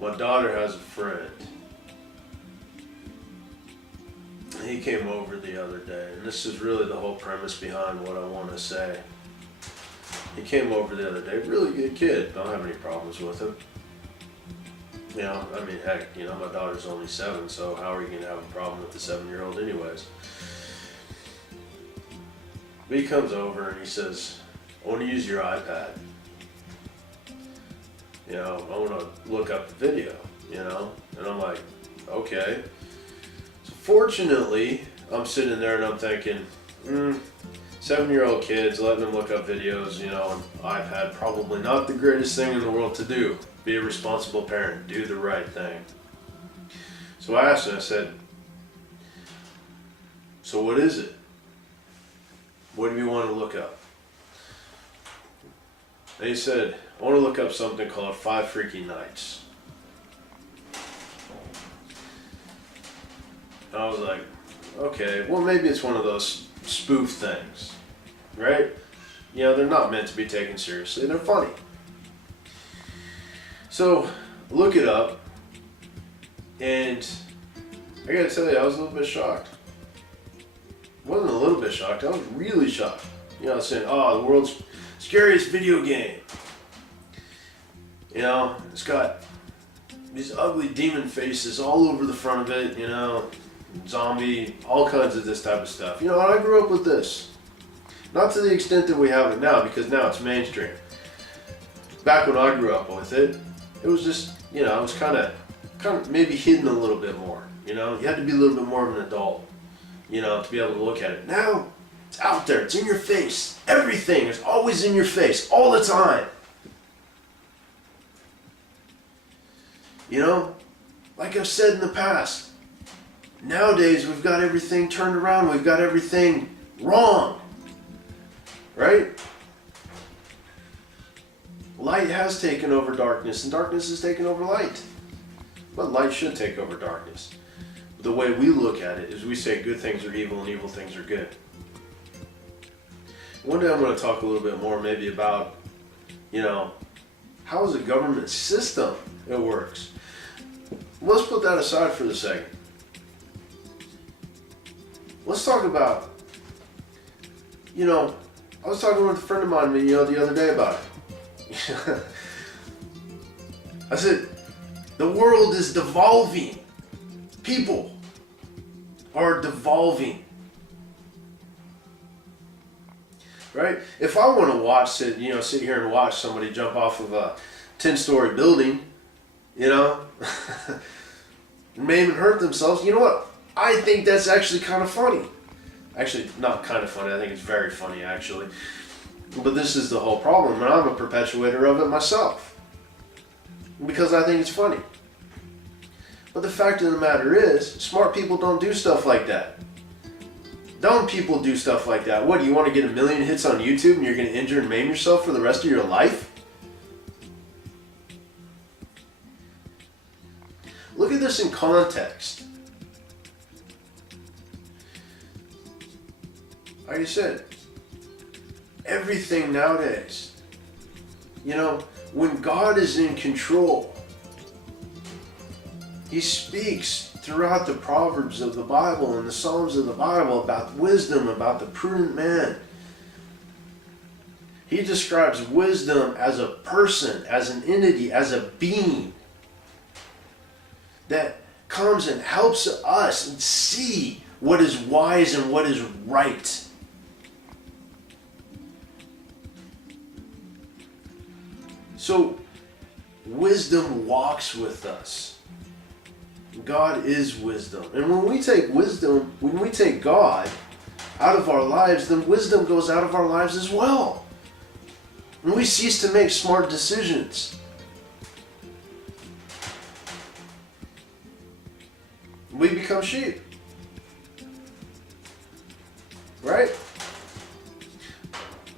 My daughter has a friend. He came over the other day, and this is really the whole premise behind what I want to say. He came over the other day, really good kid, don't have any problems with him. You know, I mean, heck, you know, my daughter's only 7, so how are you going to have a problem with the 7-year-old anyways? But he comes over and he says, I want to use your iPad. You know, I want to look up the video, you know? And I'm like, okay. So fortunately, I'm sitting there and I'm thinking, 7-year-old kids, letting them look up videos, you know, on iPad, probably not the greatest thing in the world to do. Be a responsible parent, do the right thing. So I asked him, I said, so what is it? What do you want to look up? And he said, I want to look up something called 5 Freaky Nights. And I was like, okay, well maybe it's one of those spoof things, right? You know, they're not meant to be taken seriously, they're funny. So, look it up, and I gotta tell you, I was a little bit shocked. I wasn't a little bit shocked, I was really shocked. You know, saying, oh, the world's scariest video game. You know, it's got these ugly demon faces all over the front of it, you know, zombie, all kinds of this type of stuff. You know, and I grew up with this. Not to the extent that we have it now, because now it's mainstream. Back when I grew up with it, it was just, you know, it was kind of maybe hidden a little bit more. You know, you had to be a little bit more of an adult, you know, to be able to look at it. Now, it's out there, it's in your face. Everything is always in your face, all the time. You know, like I've said in the past, nowadays we've got everything turned around, we've got everything wrong, right? Light has taken over darkness, and darkness has taken over light. But light should take over darkness. The way we look at it is we say good things are evil and evil things are good. One day I'm going to talk a little bit more maybe about, you know, how is a government system it works. Let's put that aside for the second. Let's talk about, you know, I was talking with a friend of mine, you know, the other day about it. I said, the world is devolving. People are devolving. Right? If I want to watch, sit here and watch somebody jump off of a 10-story building, you know, and may even hurt themselves, you know what? I think that's actually kind of funny. Actually, not kind of funny. I think it's very funny, actually. But this is the whole problem, and I'm a perpetuator of it myself. Because I think it's funny. But the fact of the matter is, smart people don't do stuff like that. Dumb people do stuff like that. What, do you want to get 1 million hits on YouTube and you're going to injure and maim yourself for the rest of your life? Look at this in context. Like I said, everything nowadays, you know, when God is in control, He speaks throughout the Proverbs of the Bible and the Psalms of the Bible about wisdom, about the prudent man. He describes wisdom as a person, as an entity, as a being that comes and helps us see what is wise and what is right. So, wisdom walks with us. God is wisdom. And when we take wisdom, when we take God out of our lives, then wisdom goes out of our lives as well. And we cease to make smart decisions. We become sheep. Right?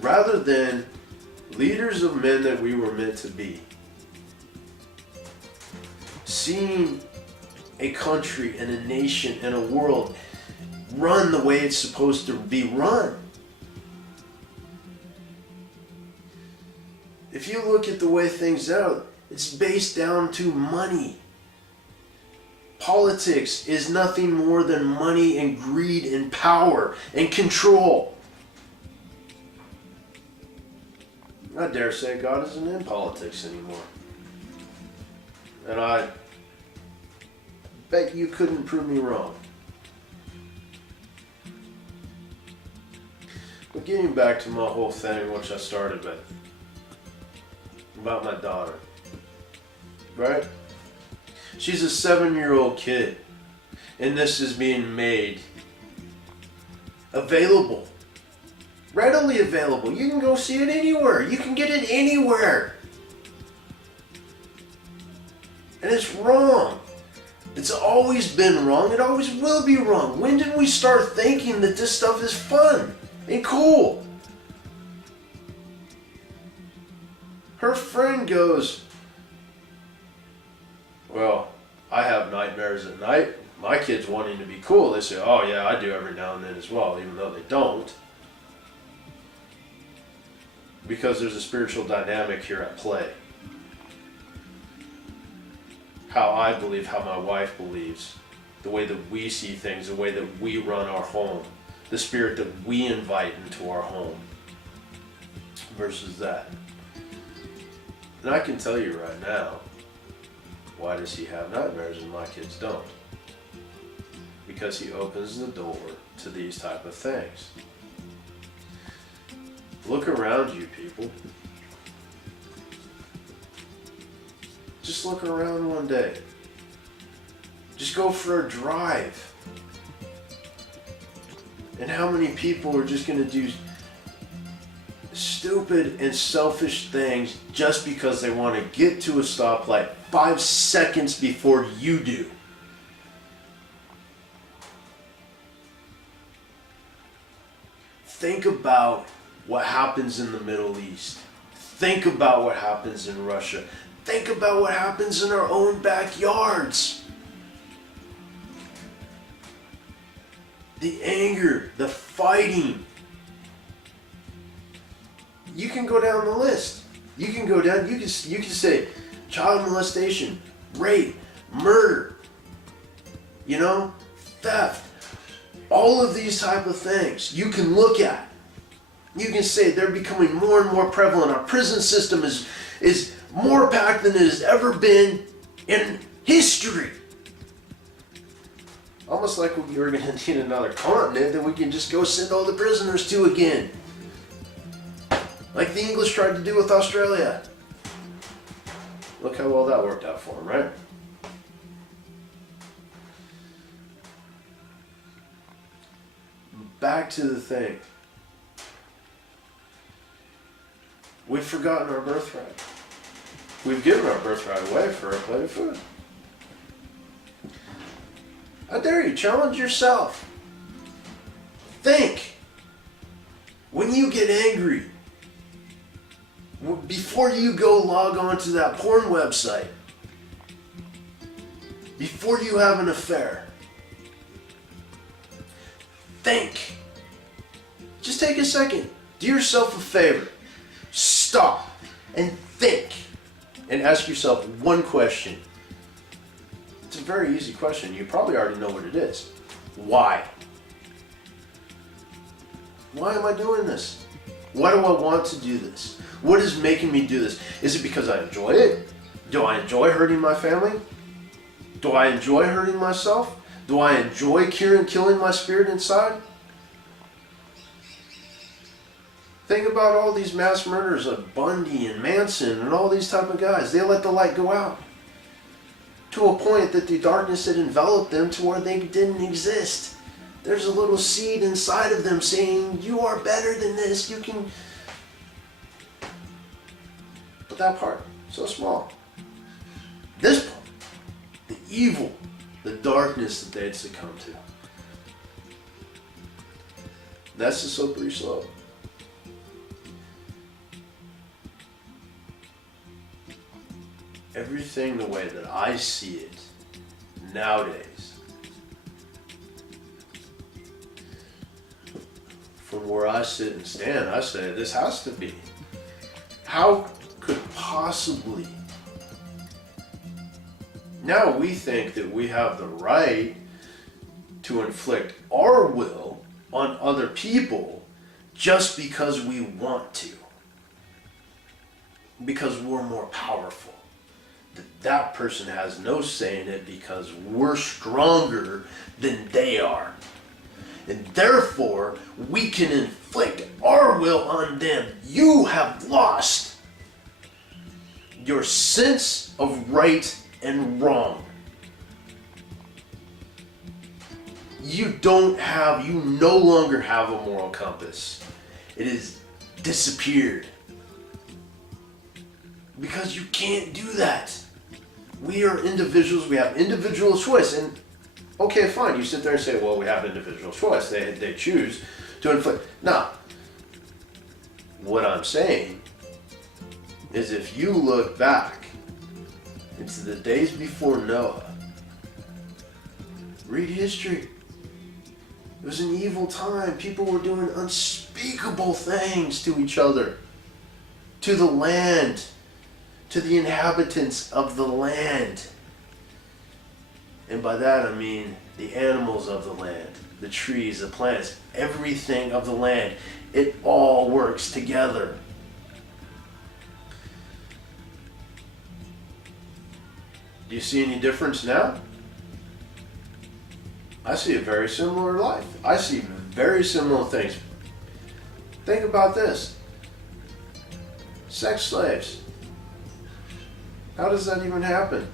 Rather than leaders of men that we were meant to be. Seeing a country and a nation and a world run the way it's supposed to be run. If you look at the way things are, It's based down to money. Politics is nothing more than money and greed and power and control. I dare say God isn't in politics anymore. And I bet you couldn't prove me wrong. But getting back to my whole thing, which I started with, about my daughter, right? She's a 7-year-old kid, and this is being made available, readily available. You can go see it anywhere. You can get it anywhere. And it's wrong. It's always been wrong. It always will be wrong. When did we start thinking that this stuff is fun and cool? Her friend goes, well, I have nightmares at night. My kids wanting to be cool. They say, oh yeah, I do every now and then as well, even though they don't. Because there's a spiritual dynamic here at play. How I believe, how my wife believes, the way that we see things, the way that we run our home, the spirit that we invite into our home versus that. And I can tell you right now, why does he have nightmares and my kids don't? Because he opens the door to these type of things. Look around you, people. Just look around one day. Just go for a drive. And how many people are just going to do stupid and selfish things just because they want to get to a stoplight 5 seconds before you do? Think about what happens in the Middle East. Think about what happens in Russia. Think about what happens in our own backyards. The anger, the fighting. You can go down the list. You can go down, you can say child molestation, rape, murder, theft. All of these type of things you can look at. You can say they're becoming more and more prevalent. Our prison system is more packed than it has ever been in history. Almost like we're going to need another continent that we can just go send all the prisoners to again. Like the English tried to do with Australia. Look how well that worked out for them, right? Back to the thing. We've forgotten our birthright. We've given our birthright away for a plate of food. I dare you, challenge yourself. Think. When you get angry, before you go log on to that porn website, before you have an affair, think. Just take a second. Do yourself a favor. Stop and think. And ask yourself one question. It's a very easy question. You probably already know what it is. Why? Why am I doing this? Why do I want to do this? What is making me do this? Is it because I enjoy it? Do I enjoy hurting my family? Do I enjoy hurting myself? Do I enjoy killing my spirit inside? Think about all these mass murders of Bundy and Manson and all these type of guys. They let the light go out to a point that the darkness had enveloped them to where they didn't exist. There's a little seed inside of them saying, you are better than this, you can... But that part, so small. This part, the evil, the darkness that they had succumbed to. That's the slippery slope. Everything the way that I see it nowadays, from where I sit and stand, I say this has to be. How could possibly Now we think that we have the right to inflict our will on other people just because we want to. Because we're more powerful. That person has no say in it because we're stronger than they are. And therefore, we can inflict our will on them. You have lost your sense of right and wrong. You no longer have a moral compass. It has disappeared. Because you can't do that. We are individuals, we have individual choice. And okay, fine, you sit there and say, well, we have individual choice. They choose to inflict. Now, what I'm saying is if you look back into the days before Noah, read history. It was an evil time. People were doing unspeakable things to each other, to the land, to the inhabitants of the land. And by that I mean the animals of the land, the trees, the plants, everything of the land. It all works together. Do you see any difference now? I see a very similar life. I see very similar things. Think about this. Sex slaves. How does that even happen?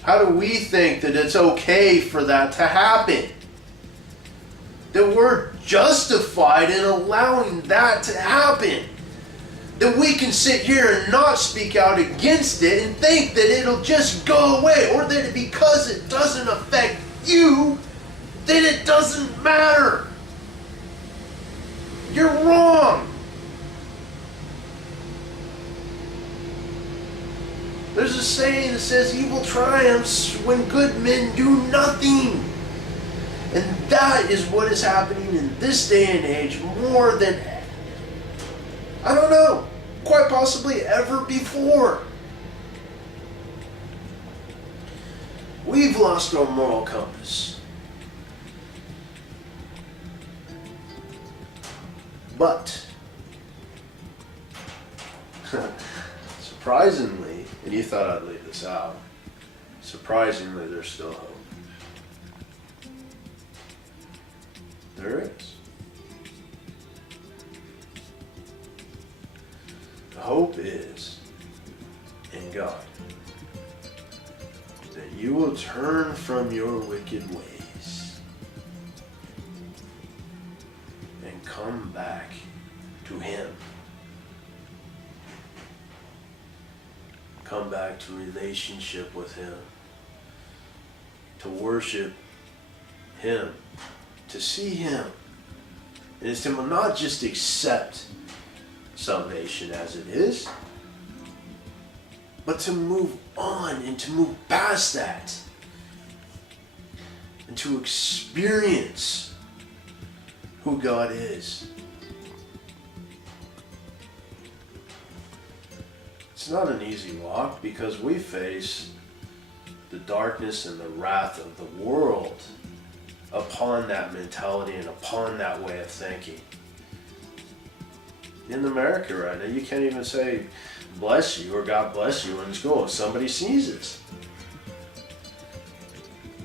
How do we think that it's okay for that to happen? That we're justified in allowing that to happen? That we can sit here and not speak out against it and think that it'll just go away, or that because it doesn't affect you, then it doesn't matter. You're wrong. There's a saying that says evil triumphs when good men do nothing. And that is what is happening in this day and age more than, I don't know, quite possibly ever before. We've lost our moral compass. But, surprisingly, and you thought I'd leave this out, surprisingly, there's still hope. There is. The hope is in God, that you will turn from your wicked ways and come back to Him. Come back to relationship with Him, to worship Him, to see Him. And it's to not just accept salvation as it is, but to move on and to move past that and to experience who God is. It's not an easy walk because we face the darkness and the wrath of the world upon that mentality and upon that way of thinking. In America right now, you can't even say bless you or God bless you in school if somebody sneezes.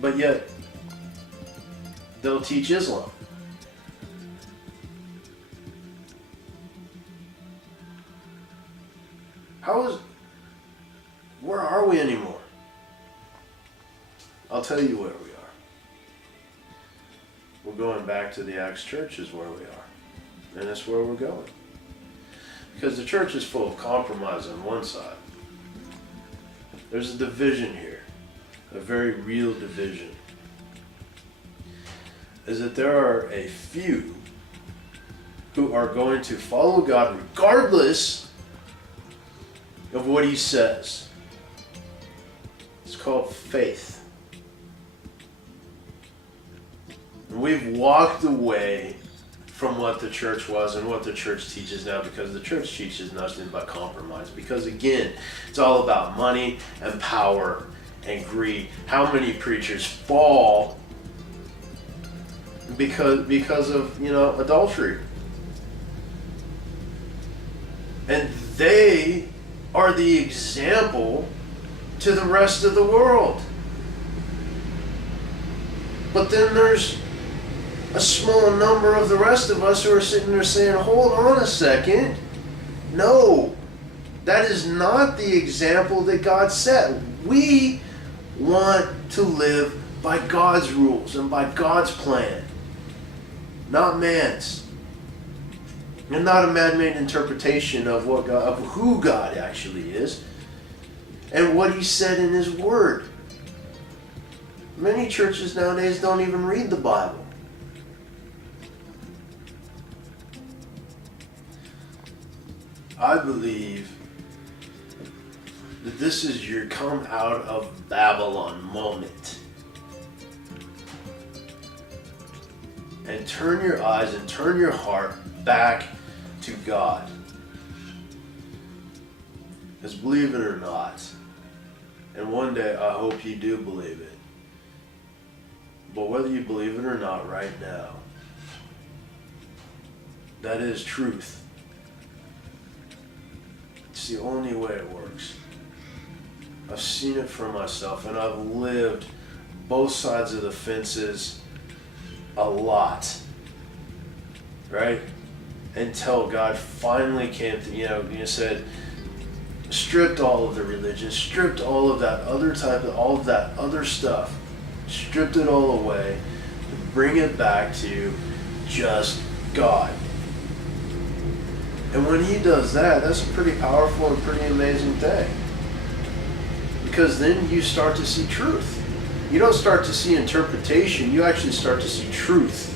But yet, they'll teach Islam. Where are we anymore? I'll tell you where we are. We're going back to the Acts church is where we are. And that's where we're going. Because the church is full of compromise on one side. There's a division here. A very real division. Is that there are a few who are going to follow God regardless of what He says. It's called faith. And we've walked away from what the church was and what the church teaches now, because the church teaches nothing but compromise. Because again, it's all about money and power and greed. How many preachers fall because of, adultery? And they are the example to the rest of the world. But then there's a small number of the rest of us who are sitting there saying, hold on a second. No, that is not the example that God set. We want to live by God's rules and by God's plan, not man's. And not a man-made interpretation of who God actually is and what He said in His Word. Many churches nowadays don't even read the Bible. I believe that this is your come out of Babylon moment. And turn your eyes and turn your heart back to God. Because believe it or not, and one day I hope you do believe it, but whether you believe it or not right now, that is truth. It's the only way it works. I've seen it for myself, and I've lived both sides of the fences a lot, right? Until God finally came to, said, stripped all of the religion, stripped all of that other all of that other stuff, stripped it all away, to bring it back to just God. And when He does that, that's a pretty powerful and pretty amazing thing. Because then you start to see truth. You don't start to see interpretation, you actually start to see truth.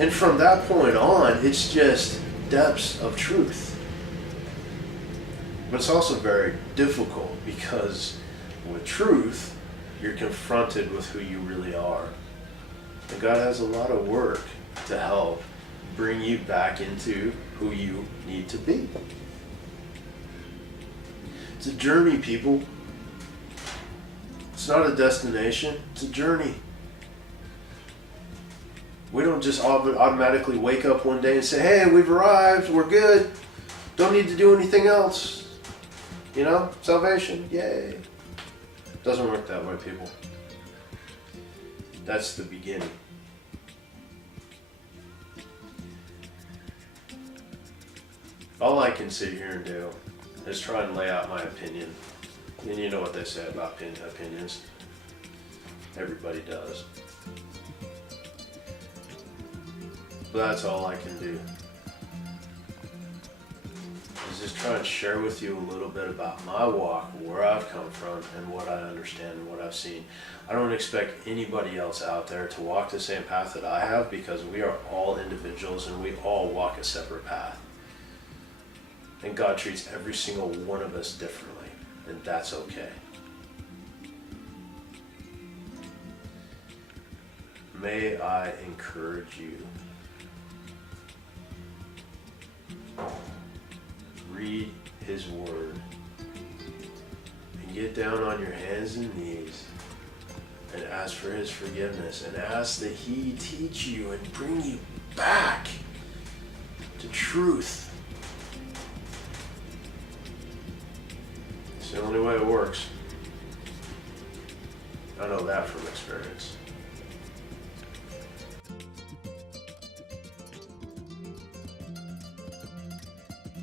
And from that point on, it's just depths of truth. But it's also very difficult because with truth, you're confronted with who you really are. And God has a lot of work to help bring you back into who you need to be. It's a journey, people. It's not a destination, it's a journey. We don't just automatically wake up one day and say, hey, we've arrived, we're good, don't need to do anything else. Salvation, yay. Doesn't work that way, people. That's the beginning. All I can sit here and do is try and lay out my opinion. And you know what they say about opinions. Everybody does. But that's all I can do. Is just try and share with you a little bit about my walk, where I've come from, and what I understand and what I've seen. I don't expect anybody else out there to walk the same path that I have, because we are all individuals and we all walk a separate path. And God treats every single one of us differently, and that's okay. May I encourage you. Read His Word and get down on your hands and knees and ask for His forgiveness and ask that He teach you and bring you back to truth. It's the only way it works. I know that from experience.